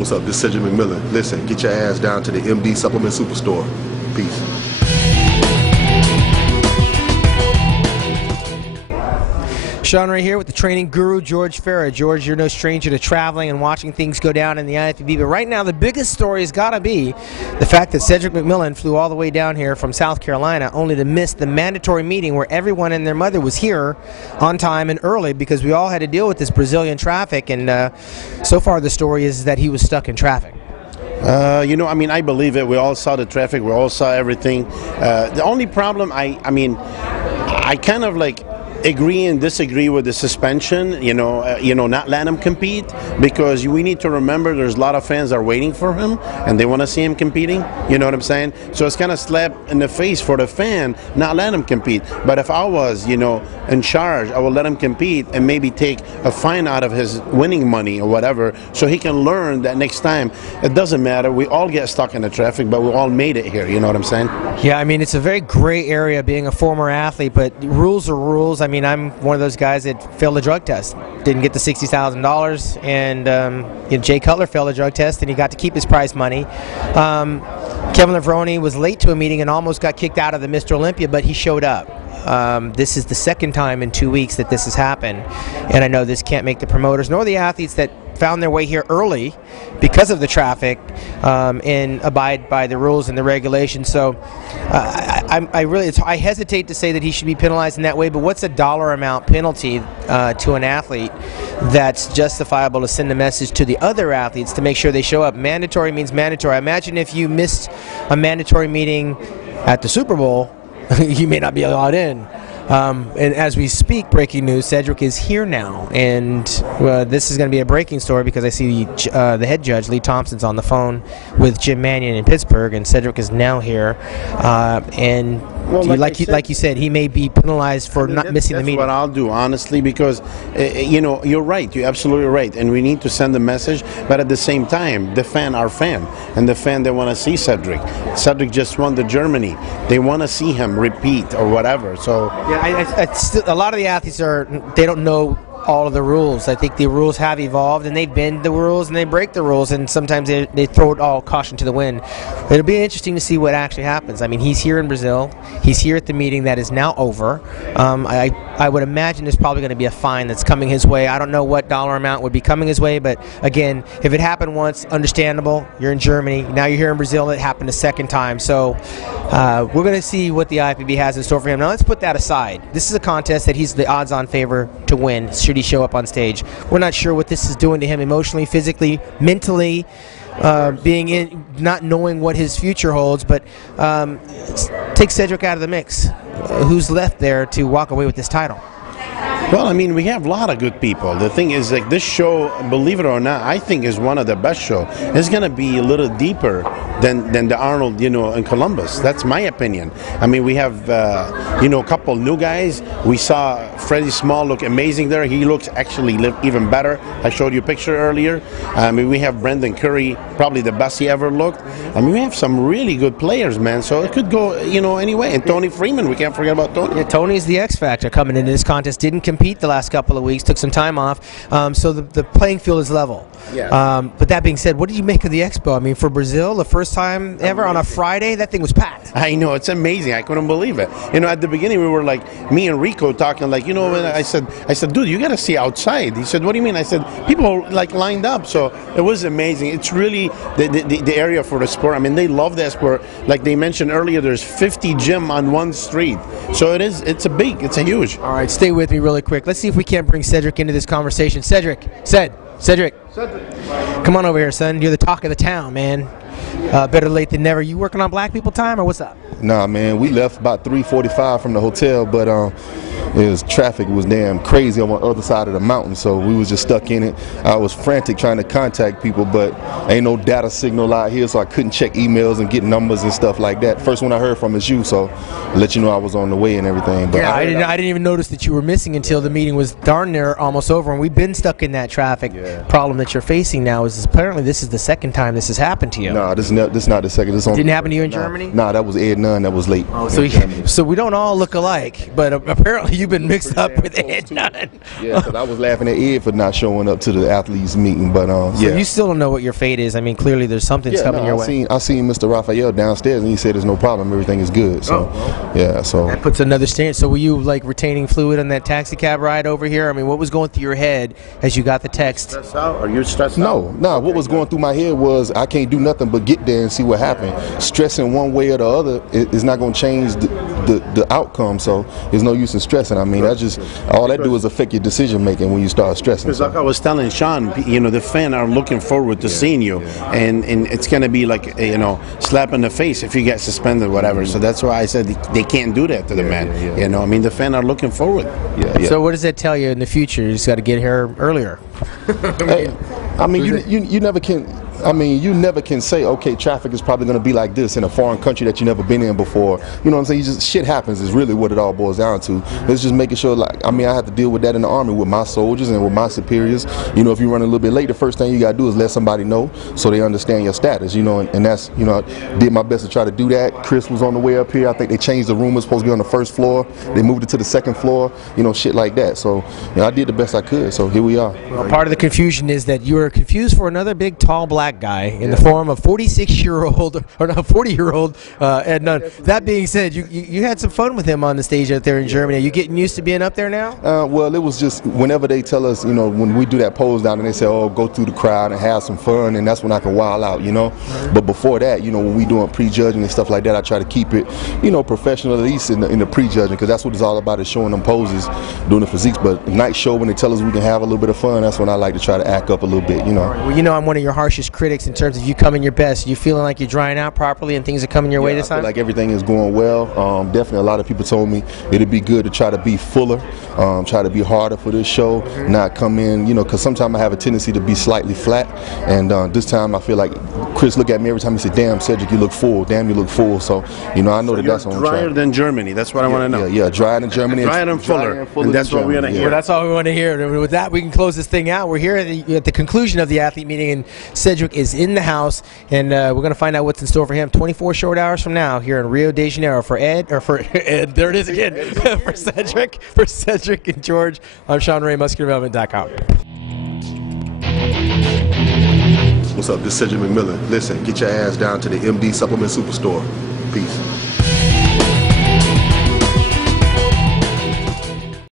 What's up? This is Cedric McMillan. Listen, get your ass down to the MD Supplement Superstore. Peace. Sean right here with the training guru, George Farah. George, you're no stranger to traveling and watching things go down in the IFBB, but right now the biggest story has got to be the fact that Cedric McMillan flew all the way down here from South Carolina only to miss the mandatory meeting where everyone and their mother was here on time and early because we all had to deal with this Brazilian traffic, and so far the story is that he was stuck in traffic. You know, I mean, I believe it. We all saw the traffic. We all saw everything. The only problem, I kind of like agree and disagree with the suspension, not letting him compete, because we need to remember there's a lot of fans that are waiting for him and they want to see him competing, you know what I'm saying? So it's kind of slap in the face for the fan not letting him compete. But if I was, in charge, I would let him compete and maybe take a fine out of his winning money or whatever, so he can learn that next time it doesn't matter. We all get stuck in the traffic, but we all made it here, you know what I'm saying? Yeah, I mean, it's a very gray area being a former athlete, but rules are rules. I mean, I'm one of those guys that failed the drug test, didn't get the $60,000, and Jay Cutler failed the drug test, and he got to keep his prize money. Kevin Levrone was late to a meeting and almost got kicked out of the Mr. Olympia, but he showed up. This is the second time in 2 weeks that this has happened, and I know this can't make the promoters nor the athletes that found their way here early because of the traffic and abide by the rules and the regulations. So I hesitate to say that he should be penalized in that way, but what's a dollar amount penalty to an athlete that's justifiable to send a message to the other athletes to make sure they show up? Mandatory means mandatory. Imagine if you missed a mandatory meeting at the Super Bowl, you may not be allowed in. And as we speak, breaking news, Cedric is here now, and this is going to be a breaking story because I see the head judge, Lee Thompson's, on the phone with Jim Mannion in Pittsburgh, and Cedric is now here. And well, like you said, he may be penalized for not missing the meeting. That's what I'll do, honestly, because you're right. You're absolutely right, and we need to send a message. But at the same time, the fan, our fan, and the fan, they want to see Cedric. Cedric just won the Germany. They want to see him repeat or whatever. So yeah. A lot of the athletes they don't know all of the rules. I think the rules have evolved, and they bend the rules and they break the rules, and sometimes they throw it all caution to the wind. It'll be interesting to see what actually happens. I mean, he's here in Brazil. He's here at the meeting that is now over. I would imagine there's probably going to be a fine that's coming his way. I don't know what dollar amount would be coming his way, but again, if it happened once, understandable. You're in Germany. Now you're here in Brazil. It happened a second time. So we're going to see what the IFBB has in store for him. Now let's put that aside. This is a contest that he's the odds-on favor to win should he show up on stage. We're not sure what this is doing to him emotionally, physically, mentally, not knowing what his future holds, but take Cedric out of the mix. Who's left there to walk away with this title? Well, I mean, we have a lot of good people. The thing is, like, this show, believe it or not, I think is one of the best shows. It's going to be a little deeper than the Arnold, in Columbus. That's my opinion. I mean, we have, a couple new guys. We saw Freddie Small look amazing there. He looks actually even better. I showed you a picture earlier. I mean, we have Brendan Curry, probably the best he ever looked. I mean, we have some really good players, man. So it could go, anyway. And Tony Freeman, we can't forget about Tony. Yeah, Tony's the X factor coming into this contest. Didn't compete the last couple of weeks, took some time off, so the playing field is level. Yeah. But that being said, what did you make of the Expo? I mean, for Brazil, the first time ever on a Friday, that thing was packed. I know, it's amazing. I couldn't believe it. At the beginning we were like, me and Rico talking like, I said, dude, you got to see outside. He said, what do you mean? I said, people like lined up. So it was amazing. It's really the area for the sport. I mean, they love that sport. Like they mentioned earlier, there's 50 gyms on one street. So it's a huge. All right, stay with me really quick. Let's see if we can't bring Cedric into this conversation. Cedric, come on over here, son. You're the talk of the town, man. Better late than never. You working on black people time, or what's up? Nah, man, we left about 3:45 from the hotel, but traffic was damn crazy on the other side of the mountain, so we was just stuck in it. I was frantic trying to contact people, but ain't no data signal out here, so I couldn't check emails and get numbers and stuff like that. First one I heard from is you, so I'll let you know I was on the way and everything. But yeah, I didn't even notice that you were missing until the meeting was darn near almost over, and we've been stuck in that traffic problem that you're facing now. Is apparently this is the second time this has happened to you. No, this is not the second. This didn't happen to you in Germany? Nah, that was Ed Nunn that was late. Oh, so we don't all look alike, but apparently you've been mixed up with Ed Nunn. Yeah, because I was laughing at Ed for not showing up to the athletes meeting, but So yeah. you still don't know what your fate is. I mean, clearly there's something coming your way. I seen Mr. Raphael downstairs, and he said there's no problem, everything is good. So, yeah, so. That puts another stand. So were you like retaining fluid on that taxi cab ride over here? I mean, what was going through your head as you got the text? Stressed out? Are you stressed out? No. What was going through my head was I can't do nothing but get there and see what happened. Stressing one way or the other is not going to change the outcome. So there's no use in stressing. I mean, that's just all that do is affect your decision making when you start stressing. Because like I was telling Sean, you know, the fans are looking forward to seeing you, and it's going to be like, you know, slap in the face if you get suspended or whatever. So that's why I said they can't do that to the man. You know, I mean, the fans are looking forward. So what does that tell you in the future? You just got to get here earlier. I mean, you never can. I mean, you never can say, okay, traffic is probably going to be like this in a foreign country that you've never been in before. You know what I'm saying? Shit happens is really what it all boils down to. It's just making sure, like, I mean, I have to deal with that in the Army with my soldiers and with my superiors. You know, if you run a little bit late, the first thing you got to do is let somebody know so they understand your status, you know, and that's, you know, I did my best to try to do that. Chris was on the way up here. I think they changed the room. It was supposed to be on the first floor. They moved it to the second floor, you know, shit like that. So, you know, I did the best I could. So here we are. Well, part of the confusion is that you were confused for another big, tall, black guy in the form of 46-year-old, or not 40-year-old Ed Nunn. That being said, you had some fun with him on the stage out there in Germany. Are you getting used to being up there now? Well, it was just whenever they tell us, you know, when we do that pose down and they say, oh, go through the crowd and have some fun, and that's when I can wild out, you know. But before that, you know, when we doing prejudging and stuff like that, I try to keep it, you know, professional, at least in the prejudging, because that's what it's all about, is showing them poses, doing the physiques. But night show, when they tell us we can have a little bit of fun, that's when I like to try to act up a little bit, you know. Well, you know, I'm one of your harshest critics in terms of you coming your best. You feeling like you're drying out properly and things are coming your way this time? I feel like everything is going well. Definitely a lot of people told me it'd be good to try to be fuller, try to be harder for this show, not come in, you know, because sometimes I have a tendency to be slightly flat, and this time I feel like Chris look at me every time he said, damn, Cedric, you look full, damn, you look full. So, you know, I know that's on track. Drier than Germany, that's what I want to know. Yeah, drier than Germany. Drier than fuller, and that's what we want to hear. Well, that's all we want to hear. And with that, we can close this thing out. We're here at the conclusion of the athlete meeting, and Cedric is in the house, and we're going to find out what's in store for him 24 short hours from now here in Rio de Janeiro. For Ed, there it is again, for Cedric and George, I'm Sean Ray, MuscularDevelopment.com. What's up? This is Cedric McMillan. Listen, get your ass down to the MD Supplement Superstore. Peace.